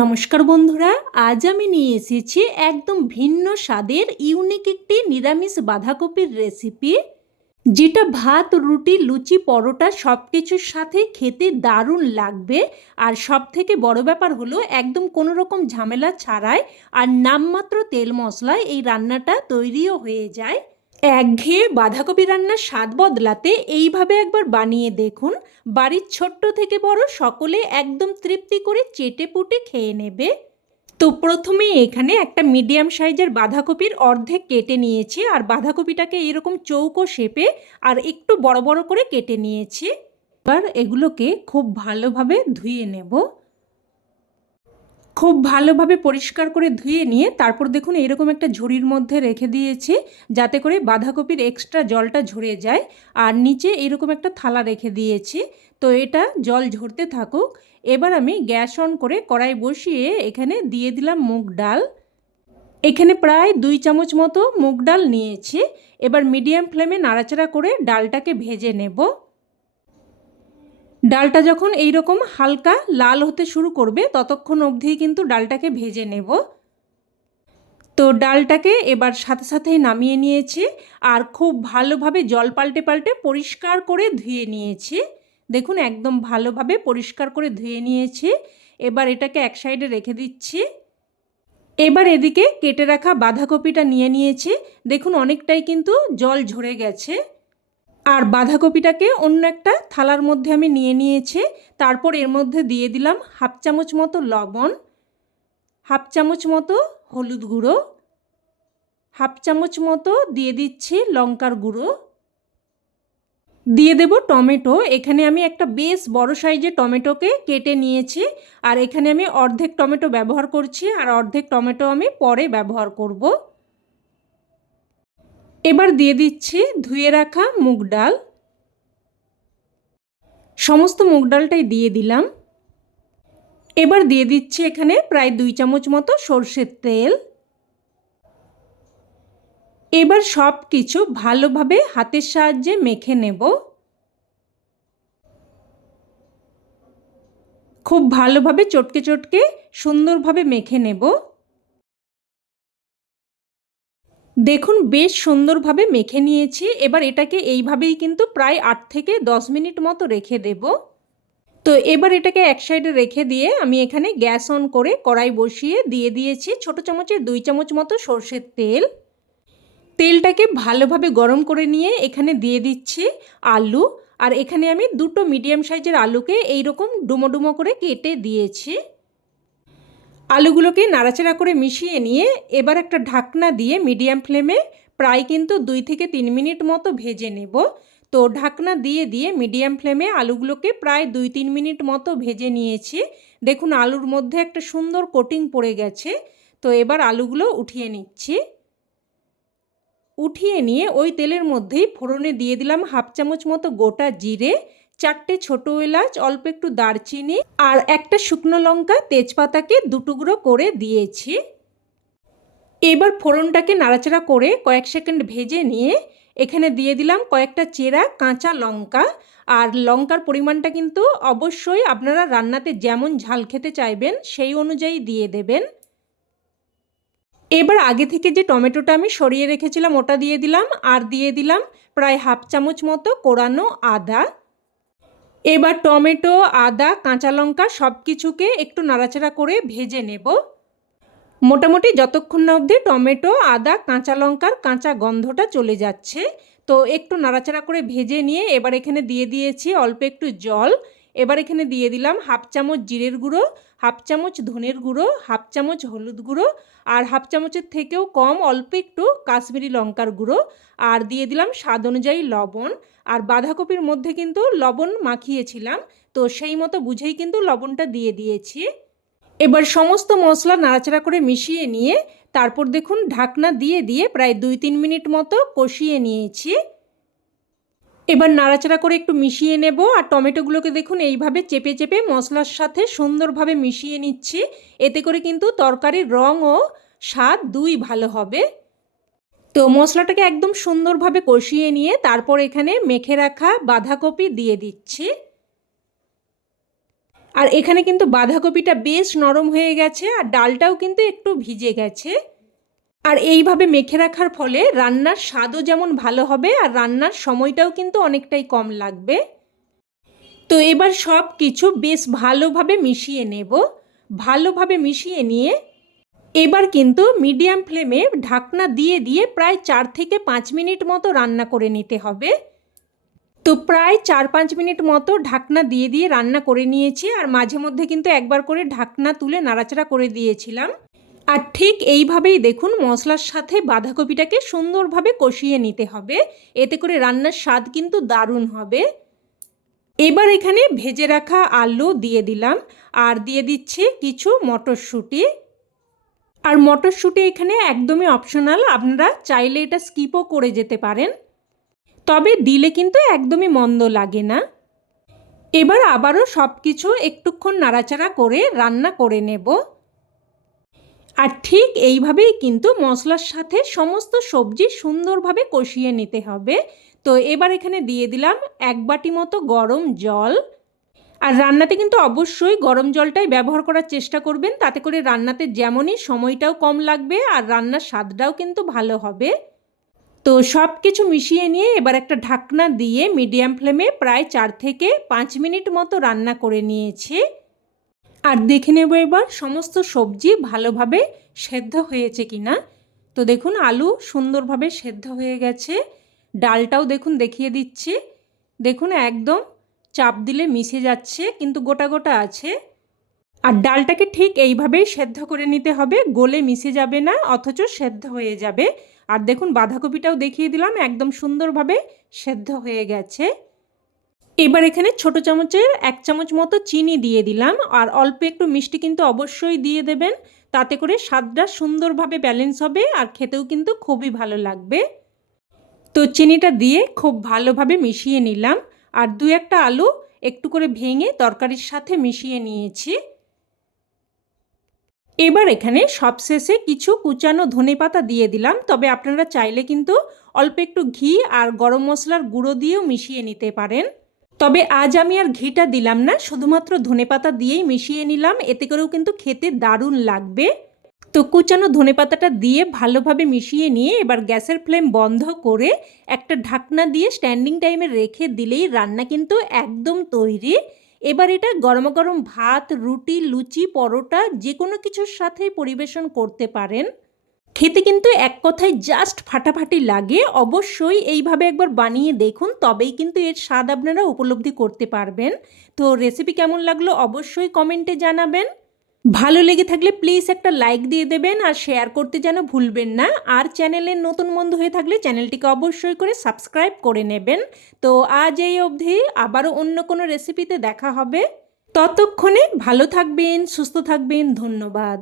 নমস্কার বন্ধুরা, আজ আমি নিয়ে এসেছি একদম ভিন্ন স্বাদের ইউনিক একটি নিরামিষ বাঁধাকপির রেসিপি, যেটা ভাত, রুটি, লুচি, পরোটা সব কিছুর সাথে খেতে দারুণ লাগবে। আর সব থেকে বড় ব্যাপার হলো একদম কোনো রকম ঝামেলা ছাড়াই আর নামমাত্র তেল মশলায় এই রান্নাটা তৈরিও হয়ে যায়। একঘেয়ে বাঁধাকপি রান্নার স্বাদ বদলাতে এইভাবে একবার বানিয়ে দেখুন। বাড়ির ছোট্ট থেকে বড় সকলে একদম তৃপ্তি করে চেটে পুটে খেয়ে নেবে। তো প্রথমে এখানে একটা মিডিয়াম সাইজের বাঁধাকপির অর্ধেক কেটে নিয়েছি, আর বাঁধাকপিটাকে এরকম চৌকো শেপে আর একটু বড় বড় করে কেটে নিয়েছি। এবার এগুলোকে খুব ভালোভাবে ধুয়ে নেব। খুব ভালোভাবে পরিষ্কার করে ধুয়ে নিয়ে তারপর দেখুন এইরকম একটা ঝুড়ির মধ্যে রেখে দিয়েছি, যাতে করে বাঁধাকপির এক্সট্রা জলটা ঝরে যায়। আর নিচে এইরকম একটা থালা রেখে দিয়েছি, তো এটা জল ঝরতে থাকুক। এবার আমি গ্যাস অন করে কড়াই বসিয়ে এখানে দিয়ে দিলাম মুগ ডাল। এখানে প্রায় 2 চামচ মতো মুগ ডাল নিয়েছি। এবার মিডিয়াম ফ্লেমে নাড়াচাড়া করে ডালটাকে ভেজে নেব। ডালটা যখন এই রকম হালকা লাল হতে শুরু করবে ততক্ষণ অবধি কিন্তু ডালটাকে ভেজে নেব। তো ডালটাকে এবার সাথে সাথেই নামিয়ে নিয়েছি, আর খুব ভালোভাবে জল পাল্টে পাল্টে পরিষ্কার করে ধুয়ে নিয়েছি। দেখুন একদম ভালোভাবে পরিষ্কার করে ধুয়ে নিয়েছি। এবার এটাকে এক সাইডে রেখে দিচ্ছি। এবার এদিকে কেটে রাখা বাঁধাকপিটা নিয়ে নিয়েছি। দেখুন অনেকটাই কিন্তু জল ঝরে গেছে। আর বাঁধাকপিটাকে অন্য একটা থালার মধ্যে আমি নিয়ে নিয়েছি। তারপর এর মধ্যে দিয়ে দিলাম হাফ চামচ মতো লবণ, হাফ চামচ মতো হলুদ গুঁড়ো, হাফ চামচ মতো দিয়ে দিচ্ছি লঙ্কার গুঁড়ো, দিয়ে দেব টমেটো। এখানে আমি একটা বেশ বড় সাইজের টমেটোকে কেটে নিয়েছি, আর এখানে আমি অর্ধেক টমেটো ব্যবহার করছি, আর অর্ধেক টমেটো আমি পরে ব্যবহার করব। এবার দিয়ে দিচ্ছি ধুয়ে রাখা মুগ ডাল। সমস্ত মুগ ডালটাই দিয়ে দিলাম। এবার দিয়ে দিচ্ছি এখানে প্রায় 2 চামচ মতো সরষের তেল। এবার সব কিছু ভালোভাবে হাতের সাহায্যে মেখে নেব। খুব ভালোভাবে চটকে চটকে সুন্দরভাবে মেখে নেব। দেখুন বেশ সুন্দরভাবে মেখে নিয়েছি। এবার এটাকে এইভাবেই কিন্তু প্রায় 8 থেকে 10 মিনিট মতো রেখে দেব। তো এবার এটাকে এক সাইডে রেখে দিয়ে আমি এখানে গ্যাস অন করে কড়াই বসিয়ে দিয়ে দিয়েছি ছোট চামচের 2 চামচ মতো সরষের তেল। তেলটাকে ভালোভাবে গরম করে নিয়ে এখানে দিয়ে দিচ্ছি আলু। আর এখানে আমি দুটো মিডিয়াম সাইজের আলুকে এইরকম ডুমো ডুমো করে কেটে দিয়েছি। আলুগুলোকে নাড়াচাড়া করে মিশিয়ে নিয়ে এবার একটা ঢাকনা দিয়ে মিডিয়াম ফ্লেমে প্রায় কিন্তু 2 থেকে 3 মিনিট মতো ভেজে নেব। তো ঢাকনা দিয়ে দিয়ে মিডিয়াম ফ্লেমে আলুগুলোকে প্রায় 2-3 মিনিট মতো ভেজে নিয়েছি। দেখুন আলুর মধ্যে একটা সুন্দর কোটিং পড়ে গেছে। তো এবার আলুগুলো উঠিয়ে নিচ্ছি। উঠিয়ে নিয়ে ওই তেলের মধ্যেই ফোড়নে দিয়ে দিলাম হাফ চামচ মতো গোটা জিরে, 4টে ছোটো এলাচ, অল্প একটু দারচিনি, আর একটা শুকনো লঙ্কা তেজপাতাকে 2 টুকরো করে দিয়েছি। এবার ফোড়নটাকে নাড়াচাড়া করে কয়েক সেকেন্ড ভেজে নিয়ে এখানে দিয়ে দিলাম কয়েকটা চেরা কাঁচা লঙ্কা। আর লঙ্কার পরিমাণটা কিন্তু অবশ্যই আপনারা রান্নাতে যেমন ঝাল খেতে চাইবেন সেই অনুযায়ী দিয়ে দেবেন। এবার আগে থেকে যে টমেটোটা আমি সরিয়ে রেখেছিলাম ওটা দিয়ে দিলাম, আর দিয়ে দিলাম প্রায় হাফ চামচ মতো কোরানো আদা। এবার টমেটো, আদা, কাঁচা লঙ্কা সব কিছুকে একটু নাড়াচাড়া করে ভেজে নেব। মোটামুটি যতক্ষণ না অবধি টমেটো, আদা, কাঁচা লঙ্কার কাঁচা গন্ধটা চলে যাচ্ছে। তো একটু নাড়াচাড়া করে ভেজে নিয়ে এবার এখানে দিয়ে দিয়েছি অল্প একটু জল। এবার এখানে দিয়ে দিলাম হাফ চামচ জিরের গুঁড়ো, হাফ চামচ ধনের গুঁড়ো, হাফ চামচ হলুদ গুঁড়ো, আর হাফ চামচের থেকেও কম অল্প একটু কাশ্মীরি লঙ্কার গুঁড়ো, আর দিয়ে দিলাম স্বাদ অনুযায়ী লবণ। আর বাঁধাকপির মধ্যে কিন্তু লবণ মাখিয়েছিলাম, তো সেই মতো বুঝেই কিন্তু লবণটা দিয়ে দিয়েছি। এবার সমস্ত মশলা নাড়াচাড়া করে মিশিয়ে নিয়ে তারপর দেখুন ঢাকনা দিয়ে দিয়ে প্রায় 2-3 মিনিট মতো কষিয়ে নিয়েছি। এবার নাড়াচাড়া করে একটু মিশিয়ে নেব, আর টমেটোগুলোকে দেখুন এইভাবে চেপে চেপে মশলার সাথে সুন্দরভাবে মিশিয়ে নিচ্ছি। এতে করে কিন্তু তরকারির রং ও স্বাদ দুই ভালো হবে। তো মশলাটাকে একদম সুন্দরভাবে কষিয়ে নিয়ে তারপর এখানে মেখে রাখা বাঁধাকপি দিয়ে দিচ্ছি। আর এখানে কিন্তু বাঁধাকপিটা বেশ নরম হয়ে গেছে আর ডালটাও কিন্তু একটু ভিজে গেছে। আর এইভাবে মেখে রাখার ফলে রান্নার স্বাদও যেমন ভালো হবে আর রান্নার সময়টাও কিন্তু অনেকটাই কম লাগবে। তো এবার সব কিছু বেশ ভালোভাবে মিশিয়ে নেব। ভালোভাবে মিশিয়ে নিয়ে এবার কিন্তু মিডিয়াম ফ্লেমে ঢাকনা দিয়ে দিয়ে প্রায় 4 থেকে 5 মিনিট মতো রান্না করে নিতে হবে। তো প্রায় 4-5 মিনিট মতো ঢাকনা দিয়ে দিয়ে রান্না করে নিয়েছি আর মাঝে মধ্যে কিন্তু একবার করে ঢাকনা তুলে নাড়াচাড়া করে দিয়েছিলাম। আর ঠিক এইভাবেই দেখুন মশলার সাথে বাঁধাকপিটাকে সুন্দরভাবে কষিয়ে নিতে হবে, এতে করে রান্নার স্বাদ কিন্তু দারুণ হবে। এবার এখানে ভেজে রাখা আলু দিয়ে দিলাম আর দিয়ে দিচ্ছি কিছু মটরশুঁটি। আর মটরশুঁটি এখানে একদমই অপশনাল, আপনারা চাইলে এটা স্কিপও করে যেতে পারেন, তবে দিলে কিন্তু একদমই মন্দ লাগে না। এবার আবারও সব কিছু একটুক্ষণ নাড়াচাড়া করে রান্না করে নেব। আর ঠিক এইভাবেই কিন্তু মশলার সাথে সমস্ত সবজি সুন্দরভাবে কষিয়ে নিতে হবে। তো এবার এখানে দিয়ে দিলাম 1 বাটি মতো গরম জল। আর রান্নাতে কিন্তু অবশ্যই গরম জলটাই ব্যবহার করার চেষ্টা করবেন, তাতে করে রান্নাতে যেমনই সময়টাও কম লাগবে আর রান্নার স্বাদটাও কিন্তু ভালো হবে। তো সব কিছু মিশিয়ে নিয়ে এবার একটা ঢাকনা দিয়ে মিডিয়াম ফ্লেমে প্রায় 4 থেকে 5 মিনিট মতো রান্না করে নিয়েছি। আর দেখে নেব এবার সমস্ত সবজি ভালোভাবে সেদ্ধ হয়েছে কিনা। তো দেখুন আলু সুন্দরভাবে সেদ্ধ হয়ে গেছে, ডালটাও দেখুন দেখিয়ে দিচ্ছি, দেখুন একদম চাপ দিলে মিশে যাচ্ছে কিন্তু গোটা গোটা আছে। আর ডালটাকে ঠিক এইভাবেই সেদ্ধ করে নিতে হবে, গলে মিশে যাবে না অথচ সেদ্ধ হয়ে যাবে। আর দেখুন বাঁধাকপিটাও দেখিয়ে দিলাম একদম সুন্দরভাবে সেদ্ধ হয়ে গেছে। এবার এখানে ছোট চামচের 1 চামচ মতো চিনি দিয়ে দিলাম আর অল্প একটু মিষ্টি কিন্তু অবশ্যই দিয়ে দেবেন, তাতে করে স্বাদটা সুন্দরভাবে ব্যালেন্স হবে আর খেতেও কিন্তু খুবই ভালো লাগবে। তো চিনিটা দিয়ে খুব ভালোভাবে মিশিয়ে নিলাম আর 2-1টা আলু একটু করে ভেঙে তরকারির সাথে মিশিয়ে নিয়েছি। এবার এখানে সবশেষে কিছু কুচানো ধনেপাতা দিয়ে দিলাম, তবে আপনারা চাইলে কিন্তু অল্প একটু ঘি আর গরম মশলার গুঁড়ো দিয়েও মিশিয়ে নিতে পারেন। তবে আজ আমি আর ঘিটা দিলাম না, শুধুমাত্র ধনেপাতা দিয়েই মিশিয়ে নিলাম, এতে করেও কিন্তু খেতে দারুণ লাগবে। তো কুচানো ধনেপাতাটা দিয়ে ভালোভাবে মিশিয়ে নিয়ে এবার গ্যাসের ফ্লেম বন্ধ করে একটা ঢাকনা দিয়ে স্ট্যান্ডিং টাইমে রেখে দিলেই রান্না কিন্তু একদম তৈরি। এবার এটা গরম গরম ভাত, রুটি, লুচি, পরোটা যে কোনো কিছুর সাথেই পরিবেশন করতে পারেন। খেতে কিন্তু এক কথায় জাস্ট ফাটাফাটি লাগে। অবশ্যই এইভাবে একবার বানিয়ে দেখুন, তবেই কিন্তু এর স্বাদ আপনারা উপলব্ধি করতে পারবেন। তো রেসিপি কেমন লাগলো অবশ্যই কমেন্টে জানাবেন। ভালো লেগে থাকলে প্লিজ একটা লাইক দিয়ে দেবেন আর শেয়ার করতে যেন ভুলবেন না। আর চ্যানেলের নতুন বন্ধু হয়ে থাকলে চ্যানেলটিকে অবশ্যই করে সাবস্ক্রাইব করে নেবেন। তো আজ এই অবধি, আবারও অন্য কোনো রেসিপিতে দেখা হবে। ততক্ষণে ভালো থাকবেন, সুস্থ থাকবেন। ধন্যবাদ।